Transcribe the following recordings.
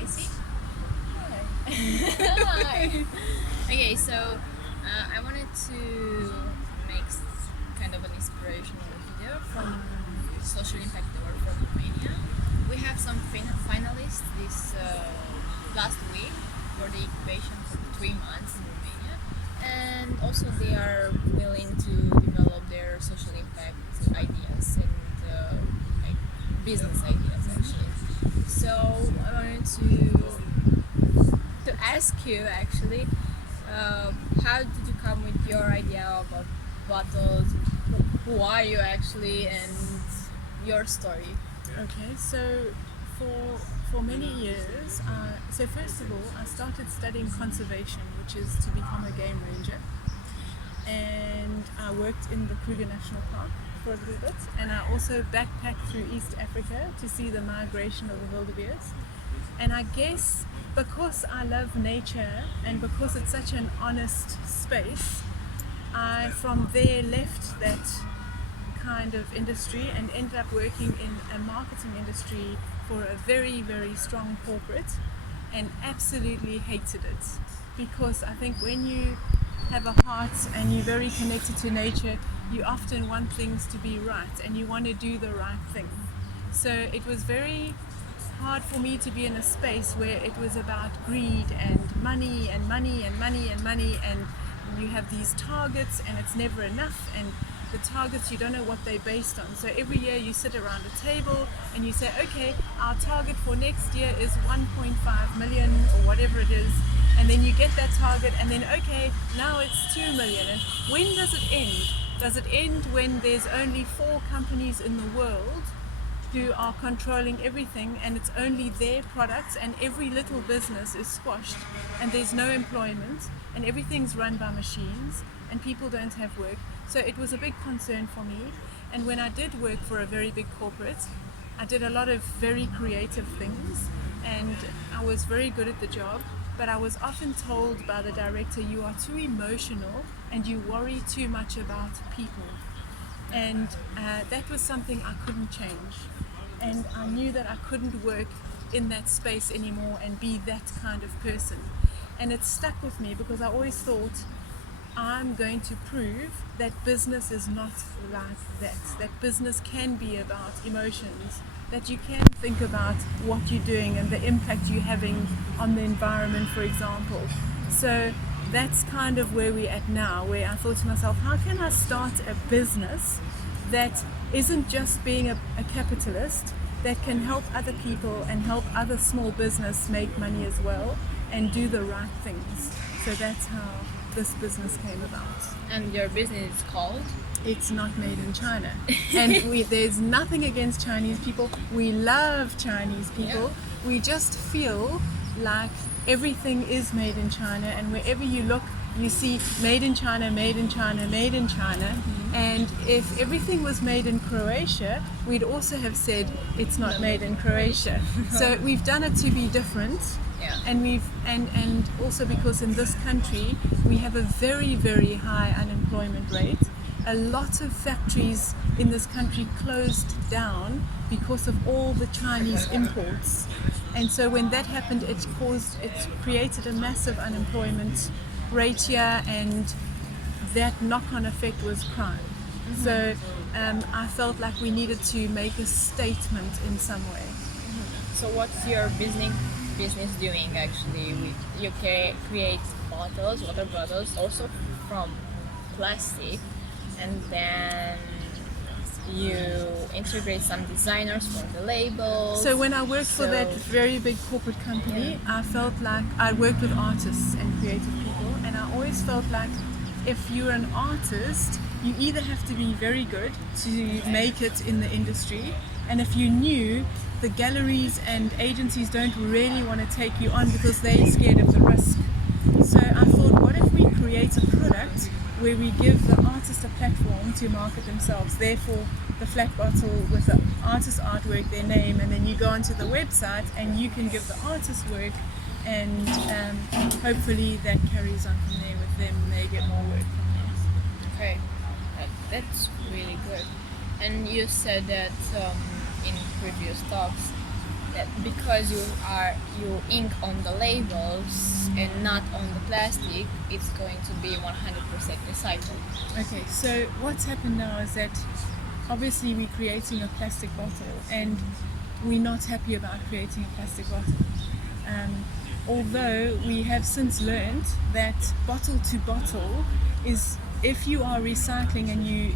Tracy. Hi. Okay, so I wanted to make kind of an inspirational video from social impact award from Romania. We have some finalists this last week for the incubation for 3 months in Romania, and also they are willing to develop their social impact ideas and like business ideas actually. So I wanted to ask you actually, how did you come with your idea about bottles? Who are you actually, and your story? Okay, so for many years, so first of all, I started studying conservation, which is to become a game ranger, and I worked in the Kruger National Park for a little bit, and I also backpacked through East Africa to see the migration of the wildebeest. And I guess because I love nature and because it's such an honest space, I from there left that kind of industry and ended up working in a marketing industry for a very, very strong corporate, and absolutely hated it, because I think when you have a heart and you're very connected to nature, you often want things to be right and you want to do the right thing. So it was very hard for me to be in a space where it was about greed and money and money and money and money, and you have these targets and it's never enough, and the targets you don't know what they're based on. So every year you sit around a table and you say, okay, our target for next year is 1.5 million or whatever it is, and then you get that target, and then okay, now it's 2 million. And when does it end? Does it end when there's only 4 companies in the world who are controlling everything, and it's only their products, and every little business is squashed and there's no employment and everything's run by machines and people don't have work? So it was a big concern for me. And when I did work for a very big corporate, I did a lot of very creative things and I was very good at the job, but I was often told by the director, you are too emotional and you worry too much about people. And that was something I couldn't change, and I knew that I couldn't work in that space anymore and be that kind of person. And it stuck with me because I always thought, I'm going to prove that business is not like that business can be about emotions, that you can think about what you're doing and the impact you're having on the environment, for example. So that's kind of where we're at now, where I thought to myself, how can I start a business that isn't just being a capitalist, that can help other people and help other small business make money as well and do the right things. So that's how this business came about. And your business is called? It's not made in China. And there's nothing against Chinese people. We love Chinese people. Yeah. We just feel like everything is made in China, and wherever you look, you see made in China, made in China, made in China. Mm-hmm. And if everything was made in Croatia, we'd also have said it's not made in Croatia. So we've done it to be different. Yeah. And also because in this country we have a very, very high unemployment rate. A lot of factories in this country closed down because of all the Chinese imports. And so when that happened, it created a massive unemployment rate here, and that knock-on effect was crime. Mm-hmm. So I felt like we needed to make a statement in some way. Mm-hmm. So what's your business doing actually? You create bottles, water bottles, also from plastic, and then you integrate some designers for the labels. So when I worked for that very big corporate company, yeah, I felt like I worked with artists and creative people, and I always felt like if you're an artist, you either have to be very good to make it in the industry, and if you're new, the galleries and agencies don't really want to take you on because they're scared of the risk. So I thought, what if we create a product where we give the artist a platform to market themselves, therefore the flat bottle with the artist artwork, their name, and then you go onto the website and you can give the artist work, and hopefully that carries on from there with them and they get more work from there. Okay, that's really good. And you said that in previous talks that because you ink on the labels and not on the plastic, it's going to be 100% recycled. Okay, so what's happened now is that obviously we're creating a plastic bottle and we're not happy about creating a plastic bottle. Although we have since learned that bottle to bottle is, if you are recycling and you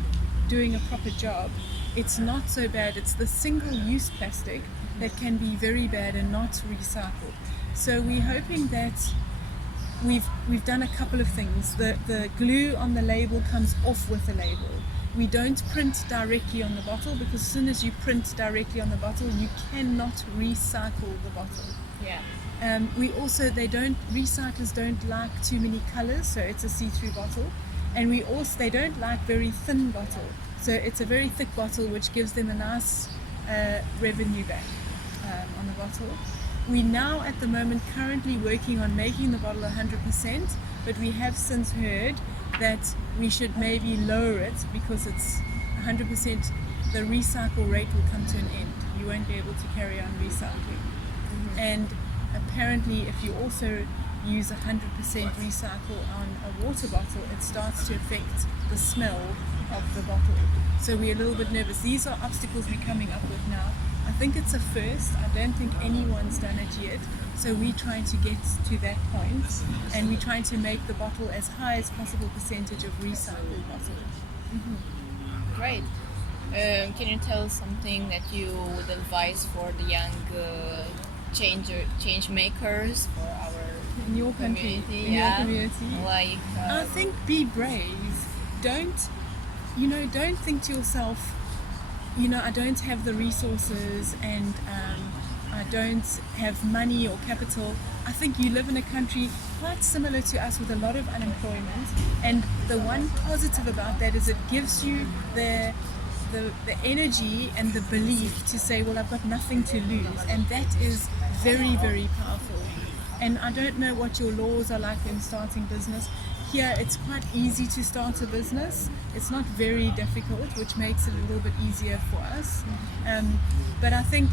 doing a proper job, it's not so bad. It's the single-use plastic that can be very bad and not recycled. So we're hoping that we've done a couple of things. The glue on the label comes off with the label. We don't print directly on the bottle, because as soon as you print directly on the bottle, you cannot recycle the bottle. Yeah. Recyclers don't like too many colors, so it's a see-through bottle. And they don't like very thin bottle, so it's a very thick bottle, which gives them a nice revenue back on the bottle. We now at the moment currently working on making the bottle 100%, but we have since heard that we should maybe lower it, because it's 100%, the recycle rate will come to an end. You won't be able to carry on recycling. And apparently if you also use 100% recycle on a water bottle, it starts to affect the smell of the bottle. So we're a little bit nervous. These are obstacles we're coming up with now. I think it's a first. I don't think anyone's done it yet. So we're trying to get to that point, and we're trying to make the bottle as high as possible percentage of recycled bottle. Great. Can you tell us something that you would advise for the young change makers for our In your country, community? in your community. Like I think be brave. Don't think to yourself, I don't have the resources, and I don't have money or capital. I think you live in a country quite similar to us with a lot of unemployment, and the one positive about that is it gives you the energy and the belief to say, well, I've got nothing to lose, and that is very, very powerful. And I don't know what your laws are like in starting business. Here it's quite easy to start a business. It's not very difficult, which makes it a little bit easier for us. But I think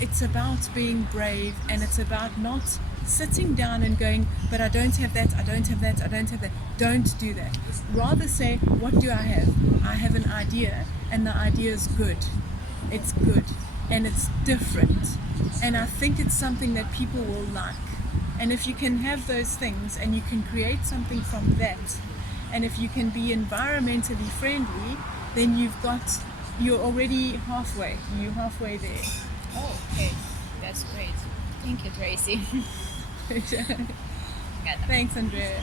it's about being brave, and it's about not sitting down and going, but I don't have that, I don't have that, I don't have that. Don't do that. Rather say, what do I have? I have an idea, and the idea is good. It's good, and it's different. And I think it's something that people will like. And if you can have those things and you can create something from that, and if you can be environmentally friendly, then you're already halfway. You're halfway there. oh, okay, that's great. Thank you, Tracy. Thanks, Andrea.